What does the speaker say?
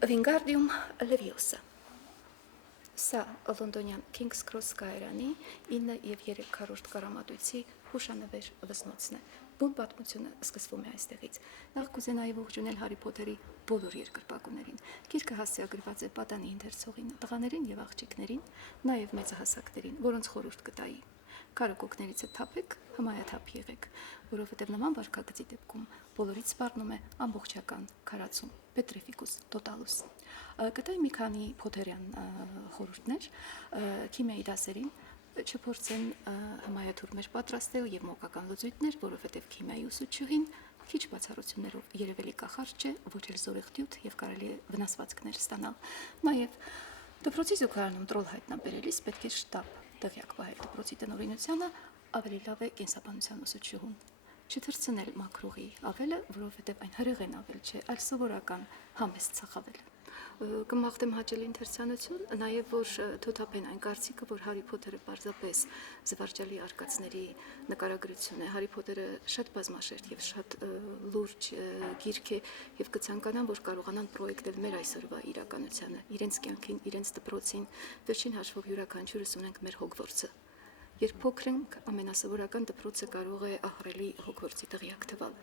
Wingardium Leviosa։ Սա լոնդոնյան King's Cross կայարանի 9 և 3-րդ կարամատույցի հուշանվեր վզնոցն է։ Բուն պատմությունը սկսվում է այստեղից։ Նախ կուզենայի ողջունել Հարի Փոթերի բոլոր երկրպագուներին։ Գիրքը հասցեագրված է պատանի ընթերցողին, տղաներին եւ աղջիկներին, նաեւ մեծահասակներին, որոնց խորհուրդ կտայի։ Կարակոկներից թափեք, հմայաթափ եղեք, որովհետև նման վարքագծի դեպքում բոլորից սպառնում է ամբողջական քարացում, Petrificus totalus։ Կտայի մի քանի փոթերյան խորհուրդներ քիմիայի դասերին չփորձեն հմայաթուրմեր պատրաստել եւ մոգական լուծույթներ, որովհետև քիմիայի ուսուցչուհին քիչ բացառություններով երևելի կախարդ չէ, ոչ էլ զորեղտյուտ եւ կարելի է վնասվածքներ ստանալ։ Նաեւ դպրոցի զուգարանում տրոլ հայտնաբերելիս պետք է շտապ դղյակ պահել դպրոցի տնօրինությանը, ավելի լավ է կենսաբանության ուսուցչուհուն չթռցնել մաքրուղի ավելը, որովհետև այն հրեղեն ավել չէ, այլ սովորական համեստ ծախավել։ Կմաղթեմ հաճելի ընթերցանություն, նաև որ թոթափեն այն կարծիքը, որ Հարի Փոթերը պարզապես զվարճալի արկածների նկարագրություն է։ Հարի Փոթերը շատ բազմաշերտ եւ շատ լուրջ գիրք է եւ կցանկանան, որ կարողանան պրոյեկտել մեր այսօրվա իրականությանը, իրենց կյանքին, իրենց դպրոցին, վերջին հաշվով յուրաքանչյուրս ունենք մեր Հոգվորտսը։ Երբ փոքր ենք, ամենասովորական դպրոցը կարող է ահռելի Հոգվորտսի դղյակ թվալ։